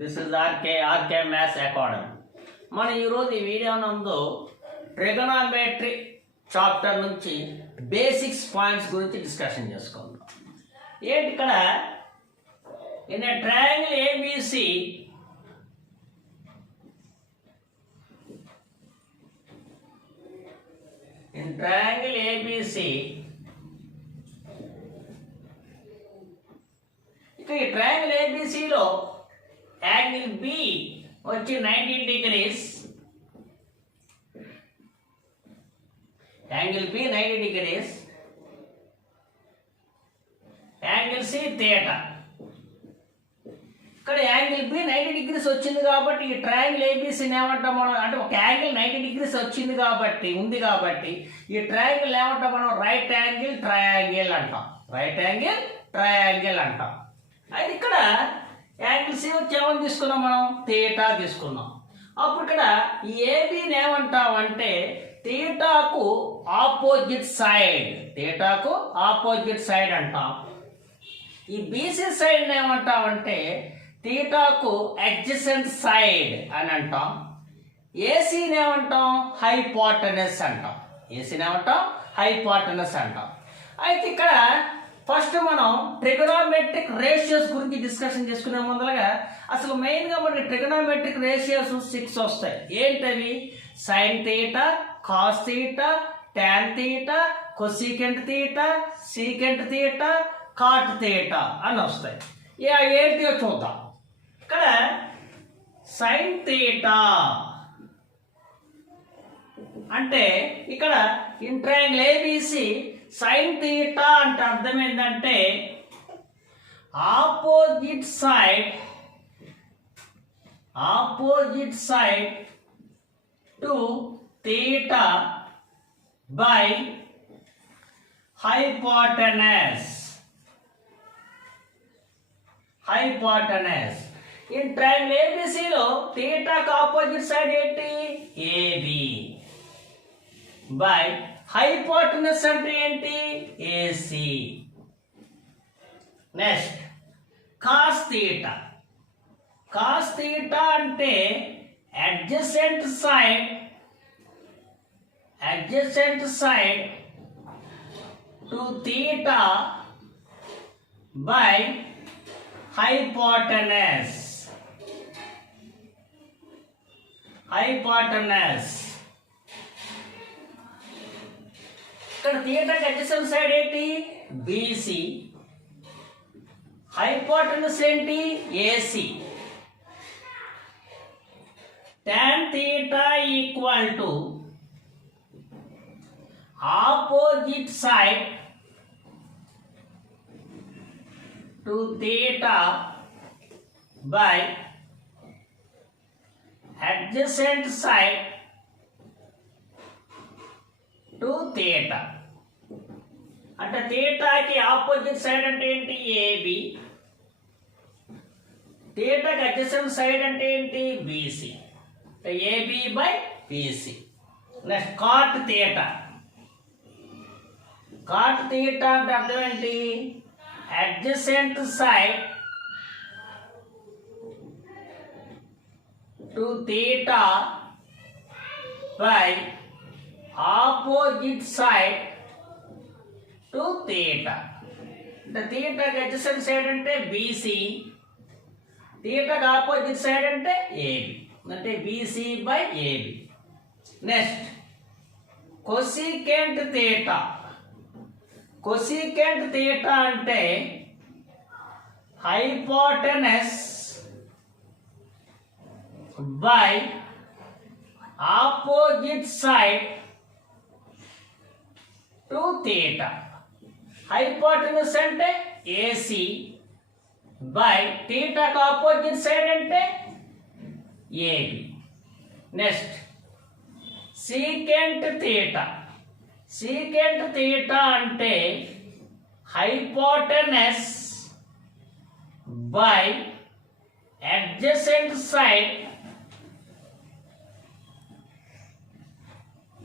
This is RK maths academy. మనం ఈరోజు ఈ వీడియో నందు ట్రిగోనోమెట్రీ చాప్టర్ నుంచి బేసిక్స్ పాయింట్స్ గురించి డిస్కషన్ చేసుకుందాం. ఏంటి ఇక్కడ in a triangle ABC in triangle ABC ఇక ఈ ట్రయాంగిల్ ఏబిసిలో యాంగిల్ బి వచ్చి 90 degrees, angle B 90 degrees, angle C theta. ఇక్కడ యాంగిల్ బి 90 డిగ్రీస్ వచ్చింది కాబట్టి ఈ ట్రయాంగిల్ ఏబిసిని ఏమంటాం మనం, అంటే ఒక యాంగిల్ 90 డిగ్రీస్ వచ్చింది కాబట్టి ఈ ట్రయాంగిల్ ఏమంటాం మనం, రైట్ యాంగిల్ ట్రయాంగిల్ అంటాం. రైట్ యాంగిల్ ట్రయాంగిల్ అంటాం. అయితే ఇక్కడ యాంగిల్ సి వచ్చి ఏమని తీసుకున్నాం మనం, థీటా తీసుకున్నాం. అప్పుడు ఇక్కడ ఈ ఏబిని ఏమంటాం అంటే థీటాకు ఆపోజిట్ సైడ్, థీటాకు ఆపోజిట్ సైడ్ అంటాం. ఈ బీసీ సైడ్ ఏమంటాం అంటే థీటాకు అడ్జసెంట్ సైడ్ అని అంటాం. ఏసీని ఏమంటాం, హైపోటెనస్ అంటాం. ఏసీని ఏమంటాం, హైపోటెనస్ అంటాం. అయితే ఇక్కడ ఫస్ట్ మనం ట్రిగోనోమెట్రిక్ రేషియోస్ గురించి డిస్కషన్ చేసుకునే ముందరగా అసలు మెయిన్గా మనకి ట్రిగోనోమెట్రిక్ రేషియోస్ 6 వస్తాయి. ఏంటవి, sine theta, cos theta, tan theta, cosecant theta, secant theta, cot theta అని వస్తాయి. ఏంటియో చూద్దాం. ఇక్కడ సైన్ థీటా అంటే ఇక్కడ in triangle ABC sine theta అంటే అర్థం ఏంటంటే opposite side to theta by hypotenuse. In triangle ఏబిసిలో థీటాకు ఆపోజిట్ సైడ్ ఏంటి, ఏబి బై హైపోటెనస్ అంటే ఏంటి, AC. Next cos theta. Cos theta అంటే adjacent side to theta by hypotenuse. ఇక్కడ థీటాకి అడ్జసెంట్ సైడ్ ఏంటి, బీసీ. హైపోటెనస్ ఏంటి, AC. Tan theta equal to opposite side to theta by adjacent side to theta. అంటే థీటాకి opposite side అంటే ఏంటి, AB. థీటాకి adjacent side అంటే ఏంటి, BC. AB by BC. Next cot theta. Cot theta అంటే అర్థం ఏంటి, adjacent side to theta by opposite side to theta. అంటే థీటాకి అడ్జసెంట్ సైడ్ అంటే బీసీ, థీటాకి ఆపోజిట్ సైడ్ అంటే ఏబి, అంటే BC by AB. Next cosecant theta. Cosecant theta అంటే hypotenuse by opposite side to theta. Hypotenuse అంటే ఏసీ బై థీటాకు opposite side అంటే AB. Next secant theta. Secant theta అంటే hypotenuse by adjacent side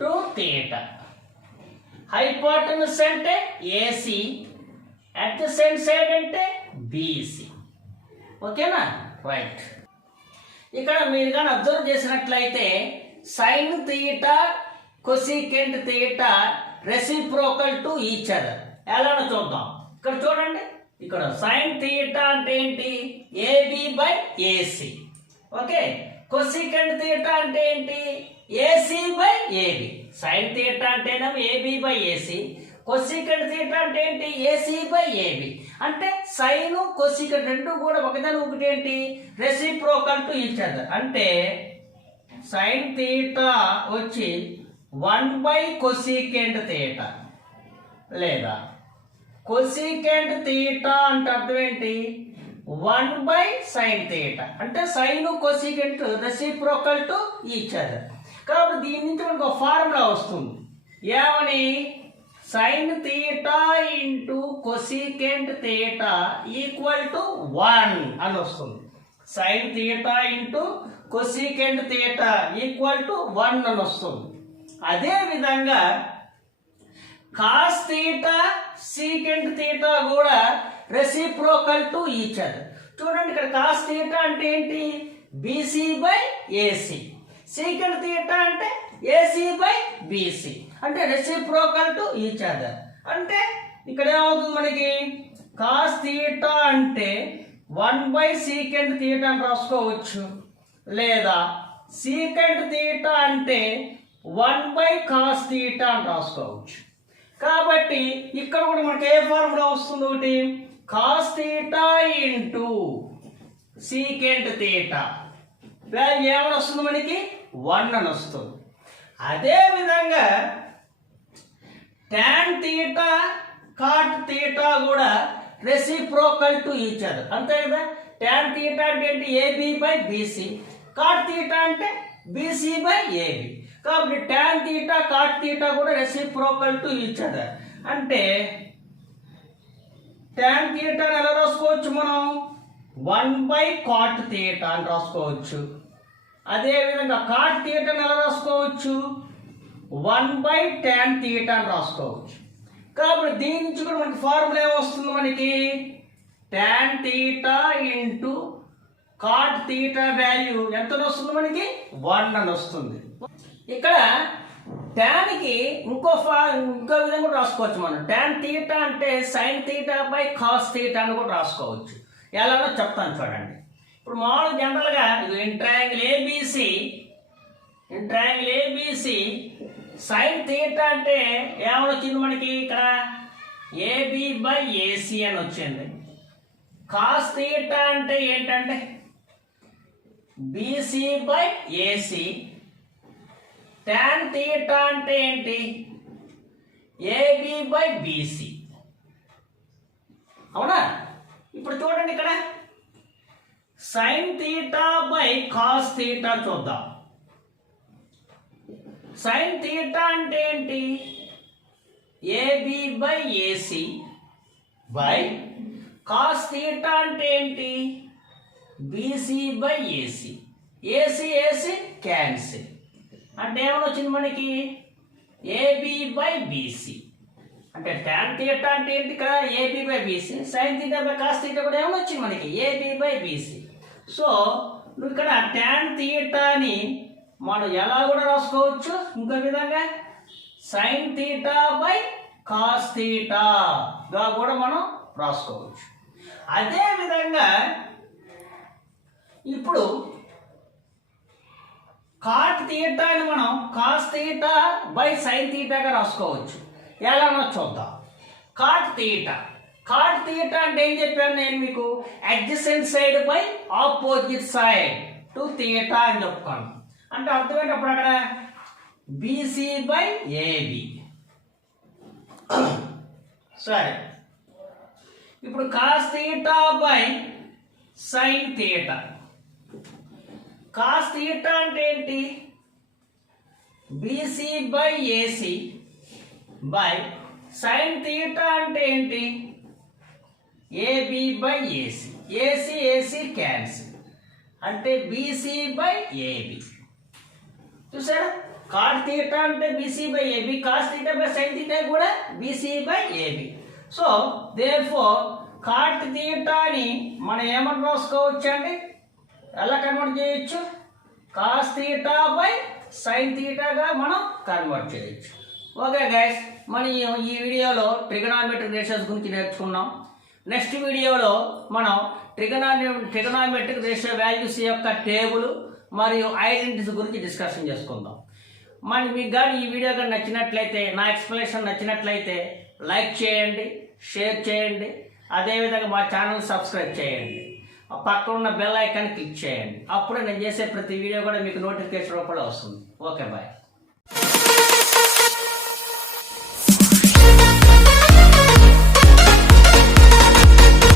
to theta. Hypotenuse అంటే AC, adjacent side అంటే BC. ఓకేనా, right. ఇక్కడ మీరు కానీ అబ్జర్వ్ చేసినట్లయితే sine theta cosecant theta reciprocal to each other. ఎలానో చూద్దాం. ఇక్కడ చూడండి, ఇక్కడ సైన్ థీటా అంటే ఏంటి? AB by AC. Okay, cosecant theta అంటే ఏంటి? AC by AB. Sine theta అంటేనేమో AB by AC, cosecant theta అంటే ఏంటి? AC by AB. అంటే సైన్ కొసీకెంట్ రెండు కూడా ఒకదాని ఒకటి ఏంటి? Reciprocal to each other. అంటే సైన్ థీటా వచ్చి 1 బై కొసీకెంట్ థీటా, లేదా కొసీకెంట్ థీటా అంటే అర్థం ఏంటి? 1 బై సైన్ థీటా. అంటే sine cosecant reciprocal to each other. కాబట్టి దీని నుంచి మనకు ఒక ఫార్ములా వస్తుంది. ఏమని? Sine theta into cosecant theta equal to 1 అని వస్తుంది. Sine theta into cosecant theta equal to 1 అని వస్తుంది. అదే విధంగా కాస్ థీటా సీకెంట్ థీటా కూడా రెసిప్రోకల్ టు ఈచ్ అదర్. చూడండి, ఇక్కడ కాస్ థీటా అంటే ఏంటి? BC by AC. Secant theta అంటే ఏసీ బై బీసీ. అంటే రెసిప్రోకల్ టు ఈచ్ అదర్. అంటే ఇక్కడ ఏమవుతుంది మనకి? కాస్ థీటా అంటే 1 బై సీకెంట్ థీటా అని రాసుకోవచ్చు, లేదా సీకెంట్ థీటా అంటే 1 బై కాస్ థీటా అని రాసుకోవచ్చు. కాబట్టి ఇక్కడ కూడా మనకి ఏ ఫార్ములా వస్తుంది? ఒకటి cos theta into secant theta value ఏమని వస్తుంది మనకి? 1 అని వస్తుంది. అదే విధంగా టాన్ థీటా కాట్ థీటా కూడా రెసిప్రోకల్ టు ఈచ్ అదర్. అంతే కదా? టాన్ థీటా అంటే ఏంటి? AB by BC. Cot theta అంటే బీసీ బై ఏబి. కాబట్టి టాన్ థీటా కాట్ థీటా కూడా రెసిప్రోకల్ టు ఈచ్ అదర్. అంటే టాన్ థీటాని ఎలా రాసుకోవచ్చు మనం? 1 బై కాట్ థీటా అని రాసుకోవచ్చు. అదేవిధంగా కాట్ థీటాని ఎలా రాసుకోవచ్చు? 1 బై టాన్ థీటా అని రాసుకోవచ్చు. కాబట్టి దీని నుంచి కూడా మనకి ఫార్ములా ఏమొస్తుంది మనకి? Tan theta into cot theta value ఎంత వస్తుంది మనకి? 1 అని వస్తుంది. ఇక్కడ టాన్కి ఇంకో విధంగా కూడా రాసుకోవచ్చు మనం. టాన్ థీటా అంటే sine theta by cos theta అని కూడా రాసుకోవచ్చు. ఎలానో చెప్తాను చూడండి. ఇప్పుడు మామూలు జనరల్గా in triangle ABC sine theta అంటే ఏమని వచ్చింది మనకి? ఇక్కడ ఏబి బై ఏసి అని వచ్చింది. కాస్ థీటా అంటే ఏంటంటే BC by AC. Tan theta అంటే ఏంటి? AB by BC. అవునా? ఇప్పుడు చూడండి, ఇక్కడ sine theta by cos theta చూద్దాం. సైన్ థీటా అంటే ఏంటి? AB by AC by cos theta అంటే ఏంటి? BC by AC. AC cancel. అంటే ఏమని వచ్చింది మనకి? AB by BC. అంటే టాన్ థీటా అంటే ఏంటి? ఇక్కడ AB by BC. Sine theta by cos theta కూడా ఏమని వచ్చింది మనకి? AB by BC. సో నువ్వు ఇక్కడ టాన్ థీటాని మనం ఎలా కూడా రాసుకోవచ్చు? ఇంకో విధంగా సైన్ థీటా బై కాస్ థీటాగా కూడా మనం రాసుకోవచ్చు. అదే విధంగా ఇప్పుడు కాట్ థీటాని మనం కాస్ థీటా బై సైన్ థీటాగా రాసుకోవచ్చు. ఎలానో చూద్దాం. కాట్ థీటా అంటే ఏం చెప్పాను నేను మీకు? Adjacent side by opposite side to theta అని చెప్పుకోను. అంటే అర్థమేటప్పుడు అక్కడ బీసీ బై ఏబి. సరే, ఇప్పుడు cos theta by sine theta. Cos theta అంటే ఏంటి? BC by AC by sine theta అంటే ఏంటి? AB by AC. AC cancel. అంటే బీసీ బై ఏబి. చూసారా? కాట్ థీటా అంటే BC by AB, cos theta by sine theta కూడా BC by AB. So therefore cot థీటాని మనం ఏమని రాసుకోవచ్చు అండి? ఎలా కన్వర్ట్ చేయొచ్చు? కాస్ థీటా బై సైన్ థీటాగా మనం కన్వర్ట్ చేయొచ్చు. ఓకే గైస్, మనం ఈ వీడియోలో ట్రిగనామెట్రిక్ రేషియోస్ గురించి నేర్చుకున్నాం. నెక్స్ట్ వీడియోలో మనం ట్రిగనామెట్రిక్ రేషియో వాల్యూస్ యొక్క టేబుల్ మరియు ఐడెంటిటీస్ గురించి డిస్కషన్ చేసుకుందాం. మరి మీకు కానీ ఈ వీడియో కానీ నచ్చినట్లయితే, నా ఎక్స్ప్లెనేషన్ నచ్చినట్లయితే లైక్ చేయండి, షేర్ చేయండి, అదేవిధంగా మా ఛానల్ సబ్స్క్రైబ్ చేయండి, పక్కన ఉన్న బెల్ ఐకాన్ క్లిక్ చేయండి. అప్పుడే నేను చేసే ప్రతి వీడియో కూడా మీకు నోటిఫికేషన్ రూపంలో వస్తుంది. Okay bye.